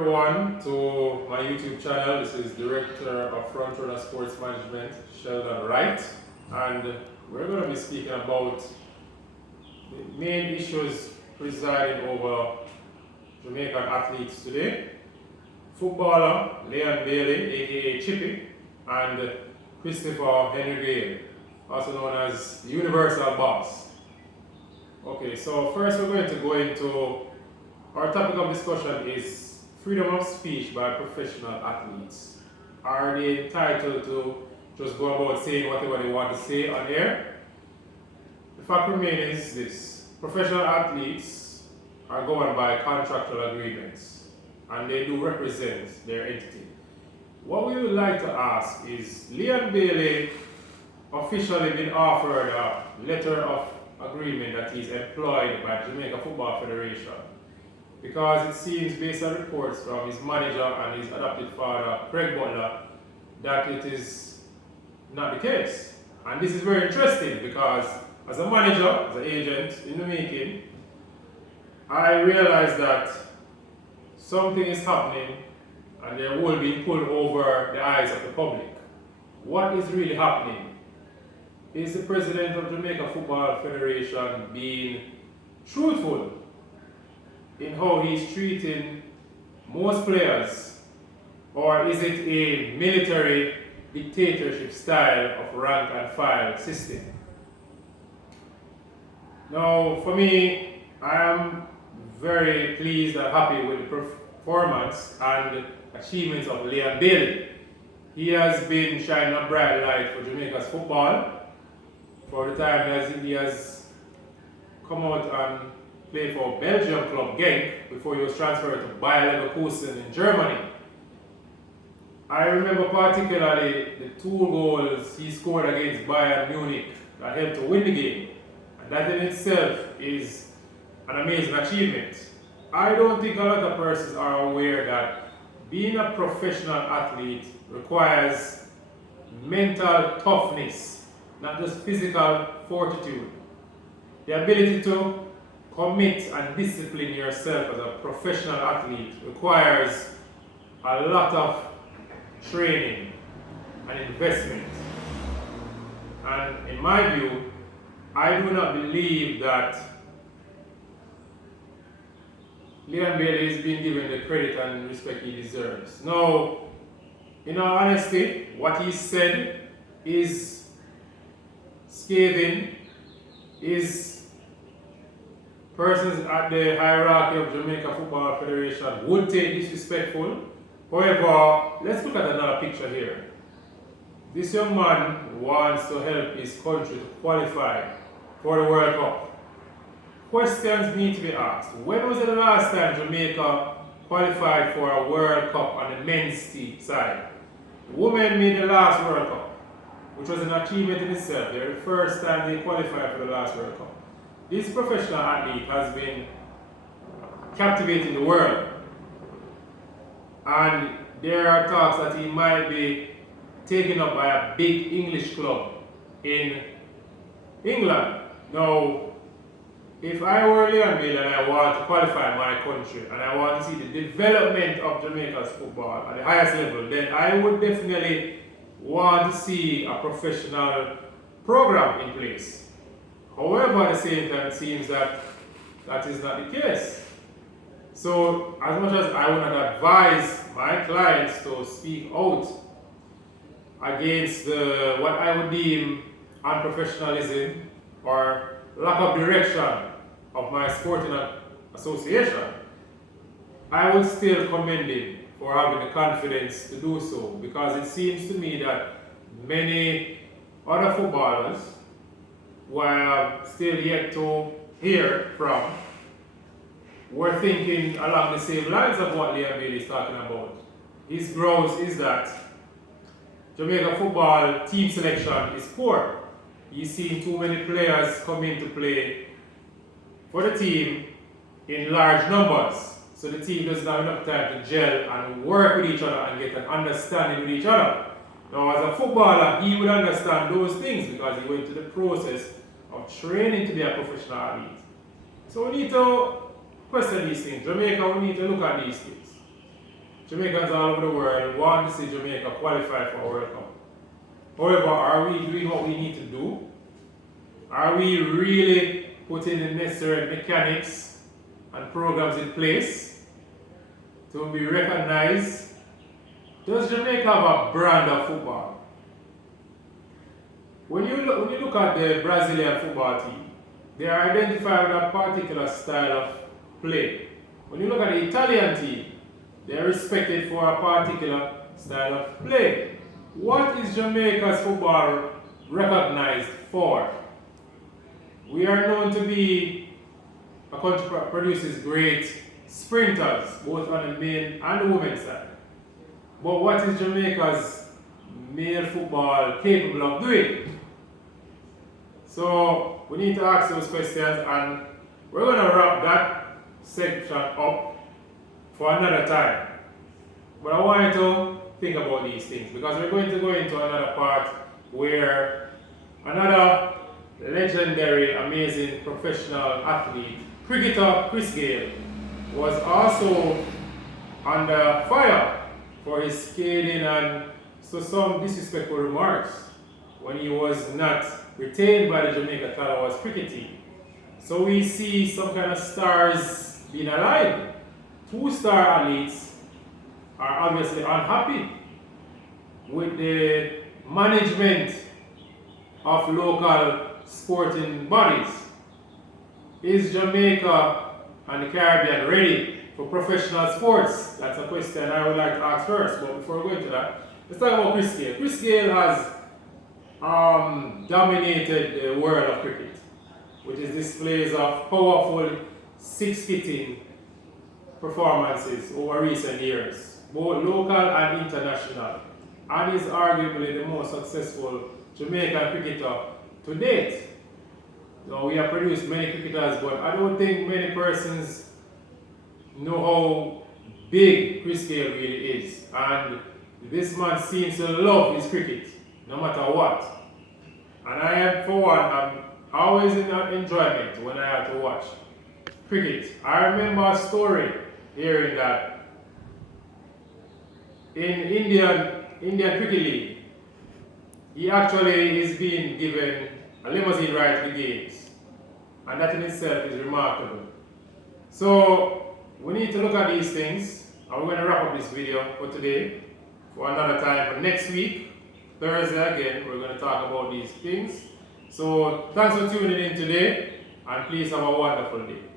everyone to my YouTube channel. This is Director of Front Runner Sports Management, Sheldon Wright, and we're going to be speaking about the main issues presiding over Jamaican athletes today. Footballer Leon Bailey, aka Chippy, and Christopher Henry Gayle, also known as the Universal Boss. Okay, so first we're going to go into our topic of discussion is freedom of speech by professional athletes. Are they entitled to just go about saying whatever they want to say on air? The fact remains this: professional athletes are governed by contractual agreements and they do represent their entity. What we would like to ask is, Leon Bailey officially been offered a letter of agreement that he's employed by Jamaica Football Federation? Because it seems, based on reports from his manager and his adopted father, Craig Butler, that it is not the case. And this is very interesting because as a manager, as an agent in the making, I realize that something is happening and they're all being pulled over the eyes of the public. What is really happening? Is the president of Jamaica Football Federation being truthful in how he's treating most players, or is it a military dictatorship style of rank and file system? Now, for me, I am very pleased and happy with the performance and achievements of Leon Bailey. He has been shining a bright light for Jamaica's football for the time that he has come out and played for Belgium club Genk before he was transferred to Bayer Leverkusen in Germany. I remember particularly the 2 goals he scored against Bayern Munich that helped to win the game. And that in itself is an amazing achievement. I don't think a lot of persons are aware that being a professional athlete requires mental toughness, not just physical fortitude. The ability to commit and discipline yourself as a professional athlete requires a lot of training and investment. And in my view, I do not believe that Leon Bailey is being given the credit and respect he deserves. Now, in all honesty, what he said is scathing, is persons at the hierarchy of Jamaica Football Federation would take disrespectful. However, let's look at another picture here. This young man wants to help his country to qualify for the World Cup. Questions need to be asked. When was the last time Jamaica qualified for a World Cup on the men's team side? The women made the last World Cup, which was an achievement in itself. They're the first time they qualified for the last World Cup. This professional athlete has been captivating the world. And there are talks that he might be taken up by a big English club in England. Now, if I were Leon Bailey and I want to qualify my country and I want to see the development of Jamaica's football at the highest level, then I would definitely want to see a professional program in place. However, at the same time, it seems that that is not the case. So, as much as I would not advise my clients to speak out against what I would deem unprofessionalism or lack of direction of my sporting association, I would still commend him for having the confidence to do so, because it seems to me that many other footballers who I have still yet to hear from were thinking along the same lines of what Leon Bailey is talking about. His grounds is that Jamaica football team selection is poor. He's seen too many players come in to play for the team in large numbers, so the team doesn't have enough time to gel and work with each other and get an understanding with each other. Now, as a footballer, he would understand those things because he went through the process of training to be a professional athlete. So we need to question these things. Jamaica, we need to look at these things. Jamaicans all over the world want to see Jamaica qualify for a World Cup. However, are we doing what we need to do? Are we really putting the necessary mechanics and programs in place to be recognized? Does Jamaica have a brand of football? When you look at the Brazilian football team, they are identified with a particular style of play. When you look at the Italian team, they are respected for a particular style of play. What is Jamaica's football recognized for? We are known to be a country that produces great sprinters, both on the men and the women's side. But what is Jamaica's male football capable of doing? So we need to ask those questions, and we're going to wrap that section up for another time. But I want you to think about these things, because we're going to go into another part where another legendary, amazing professional athlete, cricketer Chris Gayle, was also under fire for his scathing and some disrespectful remarks when he was not retained by the Jamaica Talawars cricket team. So we see some kind of stars being aligned. Two-star athletes are obviously unhappy with the management of local sporting bodies. Is Jamaica and the Caribbean ready for professional sports? That's a question I would like to ask first. But before we go into that, let's talk about Chris Gayle. Chris Gayle has dominated the world of cricket, which is displays of powerful six-hitting performances over recent years, both local and international, and is arguably the most successful Jamaican cricketer to date. So we have produced many cricketers, but I don't think many persons know how big Chris Gayle really is. And this man seems to love his cricket, no matter what. And I am, for one, I'm always in enjoyment when I have to watch cricket. I remember a story hearing that in Indian Cricket League, he actually is being given a limousine ride to the games. And that in itself is remarkable. So we need to look at these things. And we're going to wrap up this video for today. For another time, for next week, Thursday again, we're going to talk about these things. So thanks for tuning in today, and please have a wonderful day.